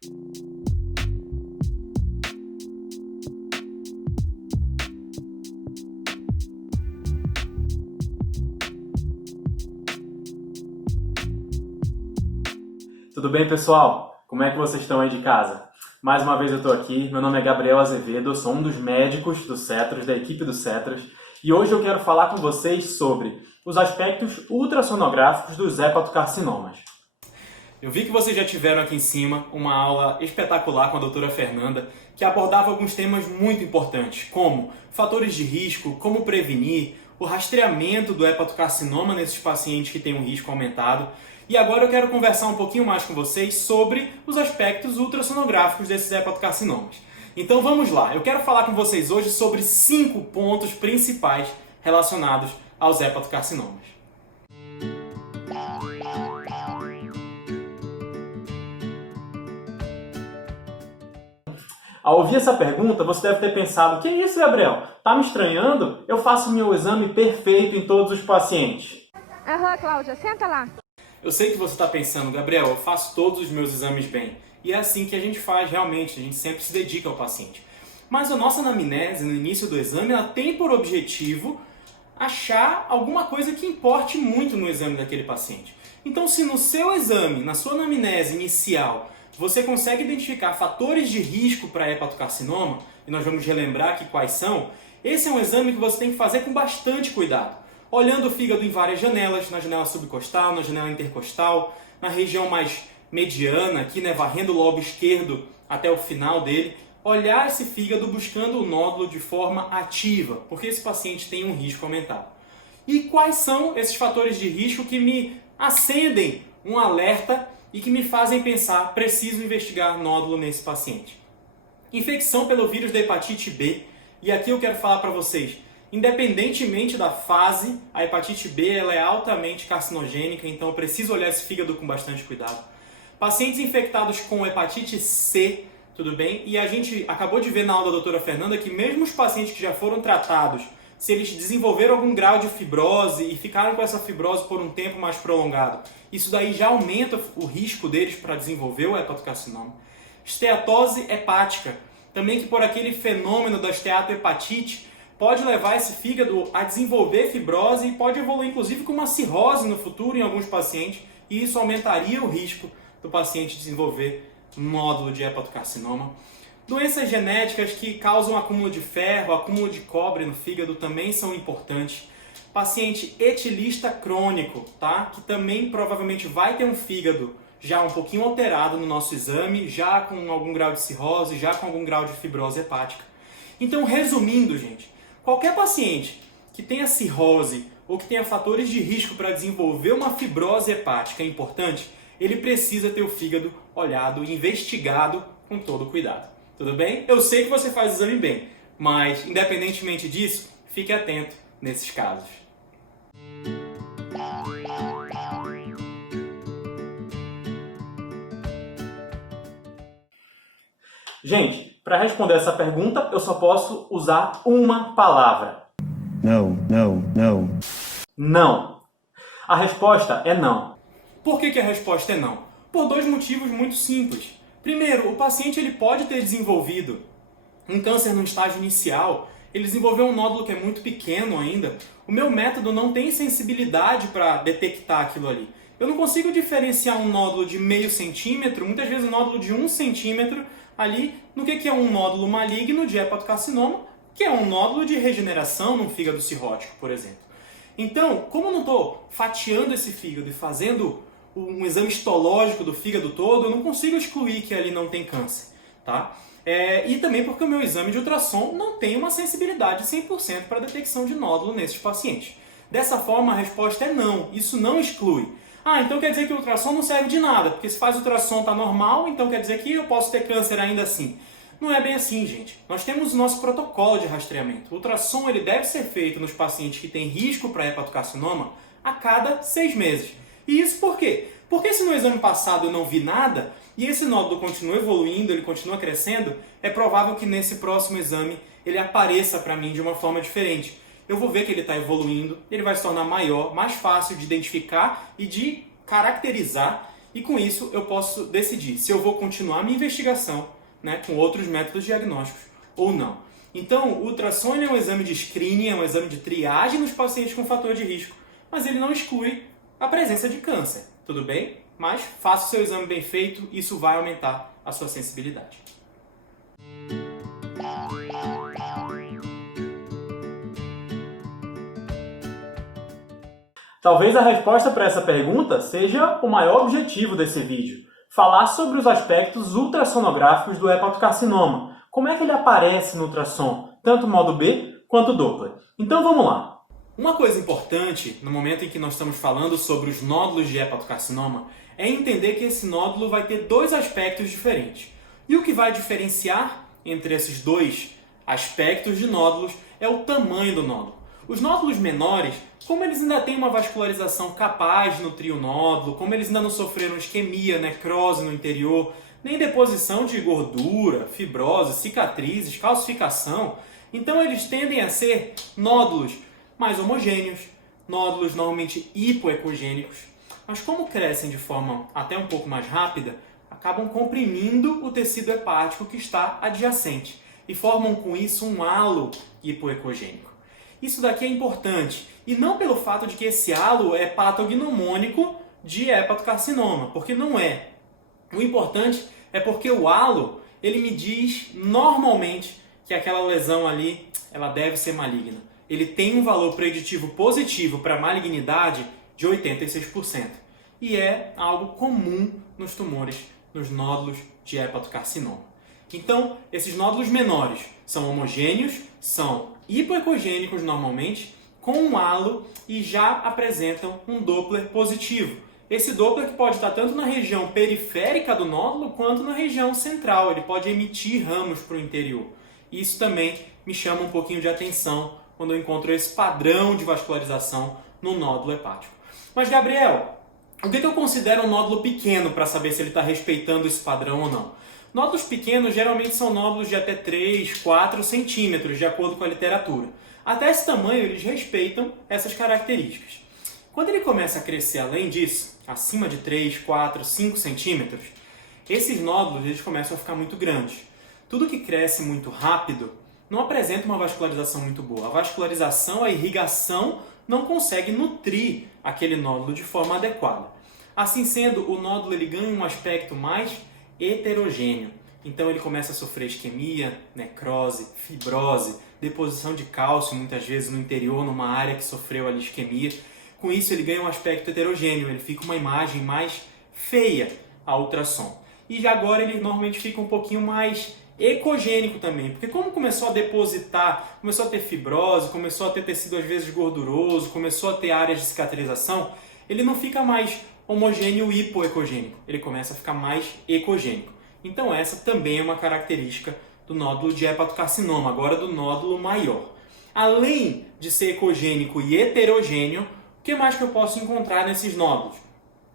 Tudo bem, pessoal? Como é que vocês estão aí de casa? Mais uma vez eu estou aqui, meu nome é Gabriel Azevedo, eu sou um dos médicos do Cetras, da equipe do Cetras, e hoje eu quero falar com vocês sobre os aspectos ultrassonográficos dos hepatocarcinomas. Eu vi que vocês já tiveram aqui em cima uma aula espetacular com a doutora Fernanda, que abordava alguns temas muito importantes, como fatores de risco, como prevenir, o rastreamento do hepatocarcinoma nesses pacientes que têm um risco aumentado. E agora eu quero conversar um pouquinho mais com vocês sobre os aspectos ultrassonográficos desses hepatocarcinomas. Então vamos lá, eu quero falar com vocês hoje sobre 5 pontos principais relacionados aos hepatocarcinomas. Ao ouvir essa pergunta, você deve ter pensado: que é isso, Gabriel? Tá me estranhando? Eu faço meu exame perfeito em todos os pacientes. Cláudia, senta lá. Eu sei que você está pensando: Gabriel, eu faço todos os meus exames bem. E é assim que a gente faz realmente, a gente sempre se dedica ao paciente. Mas a nossa anamnese, no início do exame, ela tem por objetivo achar alguma coisa que importe muito no exame daquele paciente. Então, se no seu exame, na sua anamnese inicial, você consegue identificar fatores de risco para hepatocarcinoma, e nós vamos relembrar aqui quais são, esse é um exame que você tem que fazer com bastante cuidado. Olhando o fígado em várias janelas, na janela subcostal, na janela intercostal, na região mais mediana, aqui, né, varrendo o lobo esquerdo até o final dele, olhar esse fígado buscando o nódulo de forma ativa, porque esse paciente tem um risco aumentado. E quais são esses fatores de risco que me acendem um alerta e que me fazem pensar: preciso investigar nódulo nesse paciente? Infecção pelo vírus da hepatite B, e aqui eu quero falar para vocês: independentemente da fase, a hepatite B ela é altamente carcinogênica, então eu preciso olhar esse fígado com bastante cuidado. Pacientes infectados com hepatite C, tudo bem? E a gente acabou de ver na aula da doutora Fernanda que mesmo os pacientes que já foram tratados, se eles desenvolveram algum grau de fibrose e ficaram com essa fibrose por um tempo mais prolongado, isso daí já aumenta o risco deles para desenvolver o hepatocarcinoma. Esteatose hepática, também que por aquele fenômeno da esteatohepatite, pode levar esse fígado a desenvolver fibrose e pode evoluir inclusive com uma cirrose no futuro em alguns pacientes, e isso aumentaria o risco do paciente desenvolver um nódulo de hepatocarcinoma. Doenças genéticas que causam acúmulo de ferro, acúmulo de cobre no fígado também são importantes. Paciente etilista crônico, tá? Que também provavelmente vai ter um fígado já um pouquinho alterado no nosso exame, já com algum grau de cirrose, já com algum grau de fibrose hepática. Então, resumindo, gente, qualquer paciente que tenha cirrose ou que tenha fatores de risco para desenvolver uma fibrose hepática importante, ele precisa ter o fígado olhado e investigado com todo cuidado. Tudo bem? Eu sei que você faz o exame bem, mas independentemente disso, fique atento nesses casos. Gente, para responder essa pergunta, eu só posso usar uma palavra. Não. Não. A resposta é não. Por que a resposta é não? Por 2 motivos muito simples. Primeiro, o paciente ele pode ter desenvolvido um câncer no estágio inicial, ele desenvolveu um nódulo que é muito pequeno ainda. O meu método não tem sensibilidade para detectar aquilo ali. Eu não consigo diferenciar um nódulo de meio centímetro, muitas vezes um nódulo de 1 centímetro, ali no que é um nódulo maligno de hepatocarcinoma, que é um nódulo de regeneração no fígado cirrótico, por exemplo. Então, como eu não estou fatiando esse fígado e fazendo um exame histológico do fígado todo, eu não consigo excluir que ali não tem câncer, tá? E também porque o meu exame de ultrassom não tem uma sensibilidade 100% para detecção de nódulo nesses pacientes. Dessa forma, a resposta é não, isso não exclui. Então quer dizer que o ultrassom não serve de nada, porque se faz ultrassom está normal, então quer dizer que eu posso ter câncer ainda assim. Não é bem assim, gente. Nós temos o nosso protocolo de rastreamento. O ultrassom ele deve ser feito nos pacientes que têm risco para hepatocarcinoma a cada 6 meses. E isso por quê? Porque se no exame passado eu não vi nada, e esse nódulo continua evoluindo, ele continua crescendo, é provável que nesse próximo exame ele apareça para mim de uma forma diferente. Eu vou ver que ele está evoluindo, ele vai se tornar maior, mais fácil de identificar e de caracterizar, E com isso eu posso decidir se eu vou continuar minha investigação, né, com outros métodos diagnósticos ou não. Então, o ultrassom é um exame de screening, é um exame de triagem nos pacientes com fator de risco, mas ele não exclui a presença de câncer, tudo bem? Mas faça o seu exame bem feito, isso vai aumentar a sua sensibilidade. Talvez a resposta para essa pergunta seja o maior objetivo desse vídeo, falar sobre os aspectos ultrassonográficos do hepatocarcinoma, como é que ele aparece no ultrassom, tanto modo B quanto Doppler. Então vamos lá. Uma coisa importante no momento em que nós estamos falando sobre os nódulos de hepatocarcinoma é entender que esse nódulo vai ter dois aspectos diferentes. E o que vai diferenciar entre esses dois aspectos de nódulos é o tamanho do nódulo. Os nódulos menores, como eles ainda têm uma vascularização capaz de nutrir o nódulo, como eles ainda não sofreram isquemia, necrose no interior, nem deposição de gordura, fibrose, cicatrizes, calcificação, então eles tendem a ser nódulos mais homogêneos, nódulos normalmente hipoecogênicos, mas como crescem de forma até um pouco mais rápida, acabam comprimindo o tecido hepático que está adjacente e formam com isso um halo hipoecogênico. Isso daqui é importante, e não pelo fato de que esse halo é patognomônico de hepatocarcinoma, porque não é. O importante é porque o halo, ele me diz normalmente que aquela lesão ali, ela deve ser maligna. Ele tem um valor preditivo positivo para malignidade de 86%. E é algo comum nos tumores, nos nódulos de hepatocarcinoma. Então, esses nódulos menores são homogêneos, são hipoecogênicos normalmente, com um halo e já apresentam um Doppler positivo. Esse Doppler que pode estar tanto na região periférica do nódulo quanto na região central. Ele pode emitir ramos para o interior. Isso também me chama um pouquinho de atenção quando eu encontro esse padrão de vascularização no nódulo hepático. Mas, Gabriel, o que eu considero um nódulo pequeno para saber se ele está respeitando esse padrão ou não? Nódulos pequenos geralmente são nódulos de até 3, 4 centímetros, de acordo com a literatura. Até esse tamanho eles respeitam essas características. Quando ele começa a crescer além disso, acima de 3, 4, 5 centímetros, esses nódulos eles começam a ficar muito grandes. Tudo que cresce muito rápido não apresenta uma vascularização muito boa. A vascularização, a irrigação, não consegue nutrir aquele nódulo de forma adequada. Assim sendo, o nódulo ele ganha um aspecto mais heterogêneo. Então ele começa a sofrer isquemia, necrose, fibrose, deposição de cálcio muitas vezes no interior, numa área que sofreu ali isquemia. Com isso ele ganha um aspecto heterogêneo, ele fica uma imagem mais feia ao ultrassom. E já agora ele normalmente fica um pouquinho mais ecogênico também, porque como começou a depositar, começou a ter fibrose, começou a ter tecido às vezes gorduroso, começou a ter áreas de cicatrização, ele não fica mais homogêneo hipoecogênico, ele começa a ficar mais ecogênico. Então essa também é uma característica do nódulo de hepatocarcinoma, agora do nódulo maior. Além de ser ecogênico e heterogêneo, o que mais que eu posso encontrar nesses nódulos?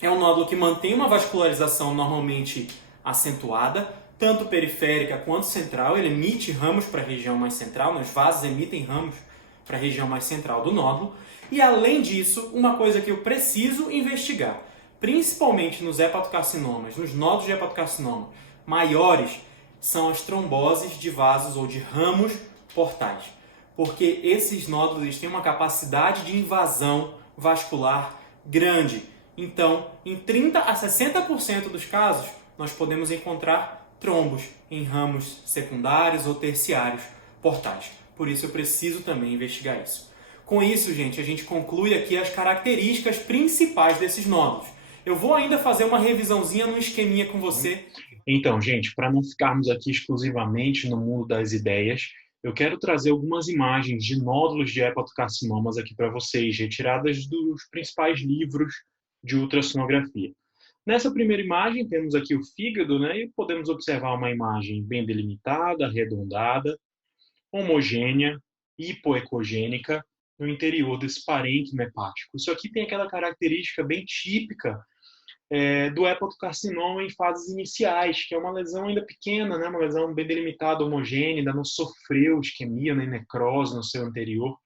É um nódulo que mantém uma vascularização normalmente acentuada, tanto periférica quanto central, ele emite ramos para a região mais central, os vasos emitem ramos para a região mais central do nódulo, e além disso, uma coisa que eu preciso investigar, principalmente nos hepatocarcinomas, nos nódulos de hepatocarcinoma maiores, são as tromboses de vasos ou de ramos portais. Porque esses nódulos eles têm uma capacidade de invasão vascular grande. Então, em 30 a 60% dos casos, nós podemos encontrar trombos em ramos secundários ou terciários portais. Por isso eu preciso também investigar isso. Com isso, gente, a gente conclui aqui as características principais desses nódulos. Eu vou ainda fazer uma revisãozinha no esqueminha com você. Então, gente, para não ficarmos aqui exclusivamente no mundo das ideias, eu quero trazer algumas imagens de nódulos de hepatocarcinomas aqui para vocês, retiradas dos principais livros de ultrassonografia. Nessa primeira imagem, temos aqui o fígado, né? E podemos observar uma imagem bem delimitada, arredondada, homogênea, hipoecogênica, no interior desse parênquima hepático. Isso aqui tem aquela característica bem típica do hepatocarcinoma em fases iniciais, que é uma lesão ainda pequena, né? Uma lesão bem delimitada, homogênea, ainda não sofreu isquemia nem necrose no seu interior.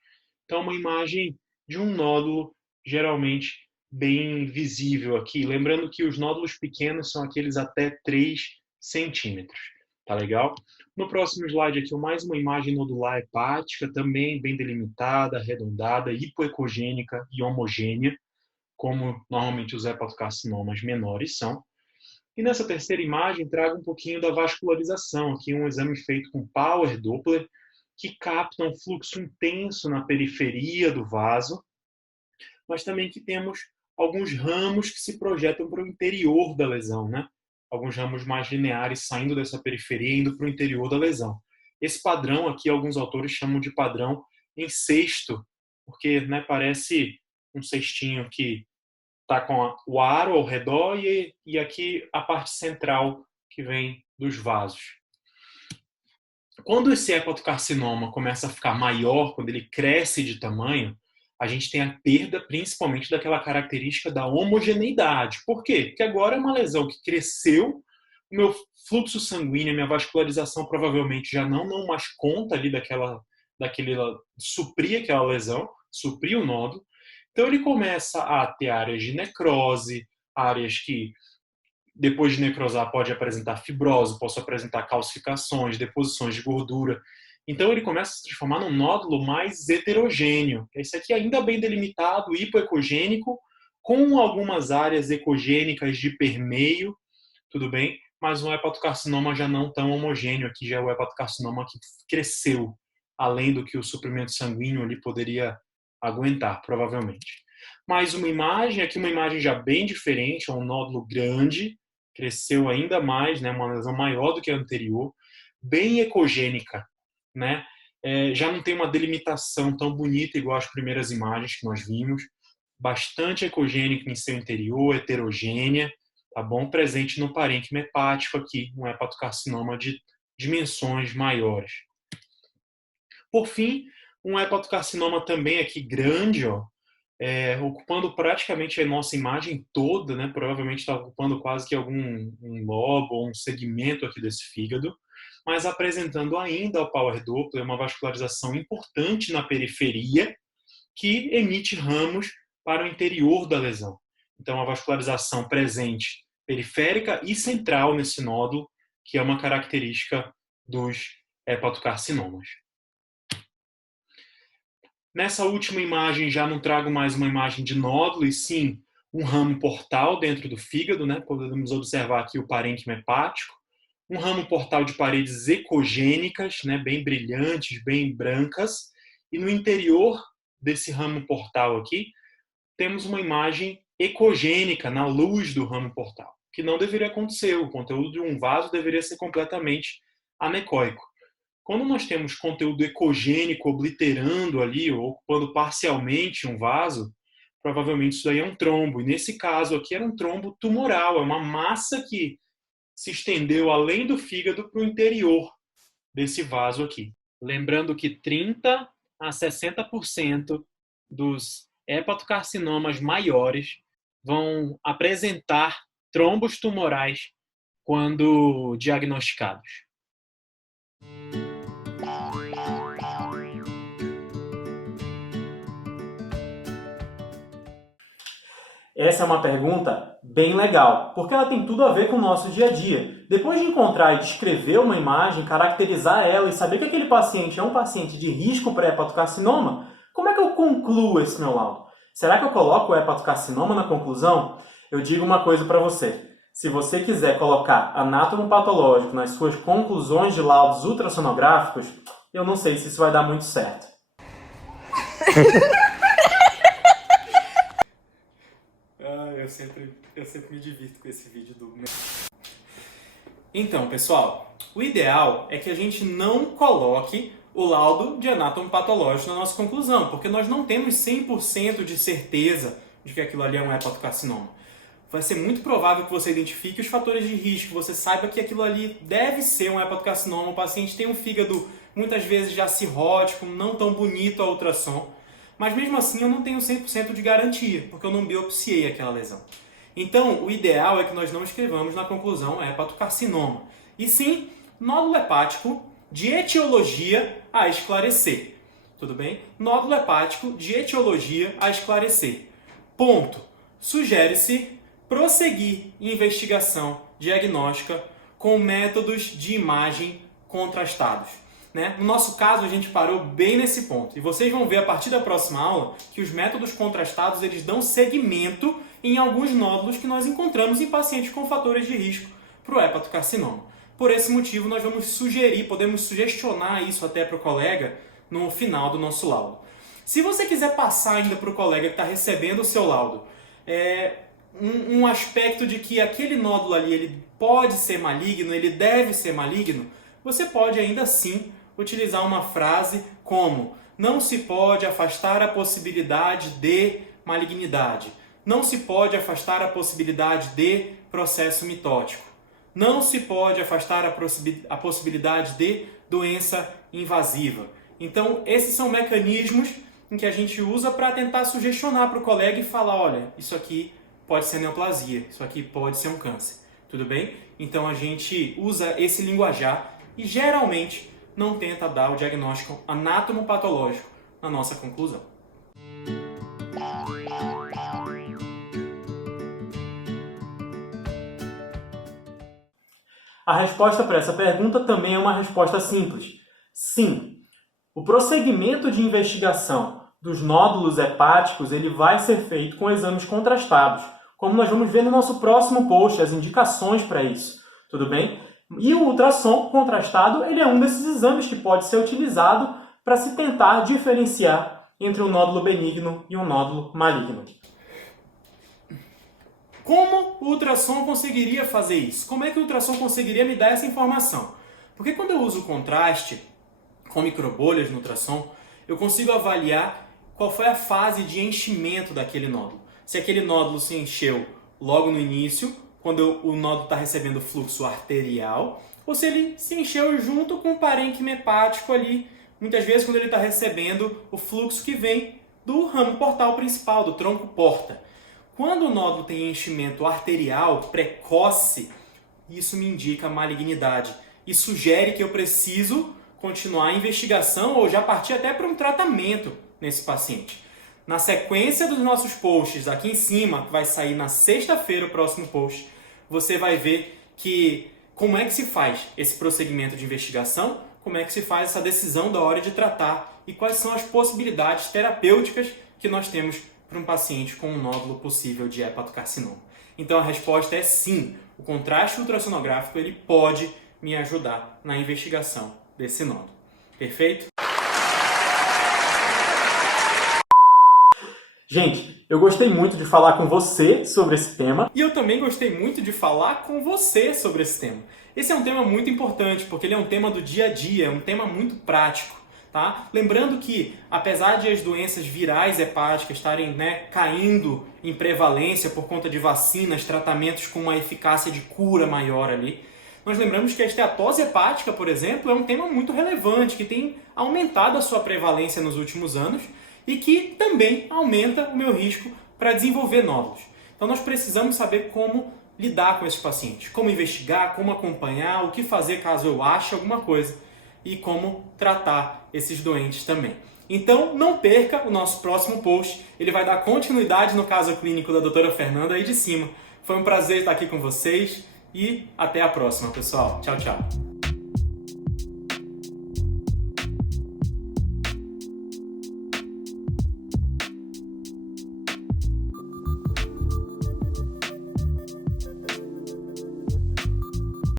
Então, uma imagem de um nódulo geralmente bem visível aqui. Lembrando que os nódulos pequenos são aqueles até 3 centímetros. Tá legal? No próximo slide aqui, mais uma imagem nodular hepática, também bem delimitada, arredondada, hipoecogênica e homogênea, como normalmente os hepatocarcinomas menores são. E nessa terceira imagem, trago um pouquinho da vascularização. Aqui um exame feito com Power Doppler, que capta um fluxo intenso na periferia do vaso, mas também que temos alguns ramos que se projetam para o interior da lesão, né? Alguns ramos mais lineares saindo dessa periferia e indo para o interior da lesão. Esse padrão aqui, alguns autores chamam de padrão em cesto, porque, né, parece um cestinho que está com o aro ao redor e aqui a parte central que vem dos vasos. Quando esse hepatocarcinoma começa a ficar maior, quando ele cresce de tamanho, a gente tem a perda principalmente daquela característica da homogeneidade. Por quê? Porque agora é uma lesão que cresceu, o meu fluxo sanguíneo, a minha vascularização provavelmente já não mais conta ali daquele suprir aquela lesão, suprir o nódulo. Então ele começa a ter áreas de necrose, áreas que depois de necrosar pode apresentar fibrose, posso apresentar calcificações, deposições de gordura. Então ele começa a se transformar num nódulo mais heterogêneo. Esse aqui ainda bem delimitado, hipoecogênico, com algumas áreas ecogênicas de permeio, tudo bem? Mas um hepatocarcinoma já não tão homogêneo. Aqui já é o hepatocarcinoma que cresceu, além do que o suprimento sanguíneo ali poderia aguentar, provavelmente. Mais uma imagem, aqui uma imagem já bem diferente, é um nódulo grande, cresceu ainda mais, né, uma lesão maior do que a anterior, bem ecogênica, né? Já não tem uma delimitação tão bonita igual as primeiras imagens que nós vimos, bastante ecogênica em seu interior, heterogênea, tá bom? Presente no parênquima hepático aqui, um hepatocarcinoma de dimensões maiores. Por fim, um hepatocarcinoma também aqui grande, ó, ocupando praticamente a nossa imagem toda, né? Provavelmente está ocupando quase que um lobo ou um segmento aqui desse fígado, mas apresentando ainda o Power Doppler, uma vascularização importante na periferia que emite ramos para o interior da lesão. Então, a vascularização presente periférica e central nesse nódulo, que é uma característica dos hepatocarcinomas. Nessa última imagem já não trago mais uma imagem de nódulo, e sim um ramo portal dentro do fígado, né? Podemos observar aqui o parênquima hepático, um ramo portal de paredes ecogênicas, né? Bem brilhantes, bem brancas, e no interior desse ramo portal aqui temos uma imagem ecogênica na luz do ramo portal, que não deveria acontecer. O conteúdo de um vaso deveria ser completamente anecoico. Quando nós temos conteúdo ecogênico obliterando ali, ou ocupando parcialmente um vaso, provavelmente isso daí é um trombo. E nesse caso aqui era um trombo tumoral, é uma massa que se estendeu além do fígado para o interior desse vaso aqui. Lembrando que 30% a 60% dos hepatocarcinomas maiores vão apresentar trombos tumorais quando diagnosticados. Essa é uma pergunta bem legal, porque ela tem tudo a ver com o nosso dia a dia. Depois de encontrar e descrever uma imagem, caracterizar ela e saber que aquele paciente é um paciente de risco para hepatocarcinoma, como é que eu concluo esse meu laudo? Será que eu coloco o hepatocarcinoma na conclusão? Eu digo uma coisa para você. Se você quiser colocar anátomo patológico nas suas conclusões de laudos ultrassonográficos, eu não sei se isso vai dar muito certo. Eu sempre me divirto com esse vídeo do... Então, pessoal, o ideal é que a gente não coloque o laudo de anátomo patológico na nossa conclusão, porque nós não temos 100% de certeza de que aquilo ali é um hepatocarcinoma. Vai ser muito provável que você identifique os fatores de risco, você saiba que aquilo ali deve ser um hepatocarcinoma. O paciente tem um fígado muitas vezes já cirrótico, não tão bonito a ultrassom, mas mesmo assim eu não tenho 100% de garantia, porque eu não biopsiei aquela lesão. Então, o ideal é que nós não escrevamos na conclusão hepatocarcinoma, e sim nódulo hepático de etiologia a esclarecer. Tudo bem? Nódulo hepático de etiologia a esclarecer. Ponto. sugere-se prosseguir investigação diagnóstica com métodos de imagem contrastados. Né? No nosso caso, a gente parou bem nesse ponto. E vocês vão ver a partir da próxima aula que os métodos contrastados eles dão seguimento em alguns nódulos que nós encontramos em pacientes com fatores de risco para o hepatocarcinoma. Por esse motivo, nós vamos sugerir, podemos sugestionar isso até para o colega no final do nosso laudo. Se você quiser passar ainda para o colega que está recebendo o seu laudo, um aspecto de que aquele nódulo ali ele pode ser maligno, ele deve ser maligno, você pode ainda assim utilizar uma frase como: não se pode afastar a possibilidade de malignidade, não se pode afastar a possibilidade de processo mitótico, não se pode afastar a possibilidade de doença invasiva. Então, esses são mecanismos em que a gente usa para tentar sugestionar para o colega e falar: olha, isso aqui pode ser neoplasia, isso aqui pode ser um câncer. Tudo bem? Então a gente usa esse linguajar e geralmente não tenta dar o diagnóstico anatomopatológico na nossa conclusão. A resposta para essa pergunta também é uma resposta simples. Sim, o prosseguimento de investigação dos nódulos hepáticos ele vai ser feito com exames contrastados, como nós vamos ver no nosso próximo post, as indicações para isso. Tudo bem? E o ultrassom contrastado ele é um desses exames que pode ser utilizado para se tentar diferenciar entre um nódulo benigno e um nódulo maligno. Como o ultrassom conseguiria fazer isso? Como é que o ultrassom conseguiria me dar essa informação? Porque quando eu uso o contraste com microbolhas no ultrassom, eu consigo avaliar qual foi a fase de enchimento daquele nódulo. Se aquele nódulo se encheu logo no início, quando o nódulo está recebendo fluxo arterial, ou se ele se encheu junto com o parênquima hepático ali, muitas vezes quando ele está recebendo o fluxo que vem do ramo portal principal, do tronco porta. Quando o nódulo tem enchimento arterial precoce, isso me indica malignidade e sugere que eu preciso continuar a investigação ou já partir até para um tratamento nesse paciente. Na sequência dos nossos posts aqui em cima, que vai sair na sexta-feira o próximo post, você vai ver que como é que se faz esse prosseguimento de investigação, como é que se faz essa decisão da hora de tratar e quais são as possibilidades terapêuticas que nós temos para um paciente com um nódulo possível de hepatocarcinoma. Então a resposta é sim, o contraste ultrassonográfico ele pode me ajudar na investigação desse nódulo. Perfeito? Gente, eu gostei muito de falar com você sobre esse tema e eu também gostei muito de falar com você sobre esse tema. Esse é um tema muito importante porque ele é um tema do dia a dia, é um tema muito prático. Tá? Lembrando que, apesar de as doenças virais hepáticas estarem caindo em prevalência por conta de vacinas, tratamentos com uma eficácia de cura maior ali, nós lembramos que a esteatose hepática, por exemplo, é um tema muito relevante, que tem aumentado a sua prevalência nos últimos anos e que também aumenta o meu risco para desenvolver nódulos. Então nós precisamos saber como lidar com esses pacientes, como investigar, como acompanhar, o que fazer caso eu ache alguma coisa e como tratar esses doentes também. Então não perca o nosso próximo post, ele vai dar continuidade no caso clínico da doutora Fernanda aí de cima. Foi um prazer estar aqui com vocês e até a próxima, pessoal. Tchau, tchau.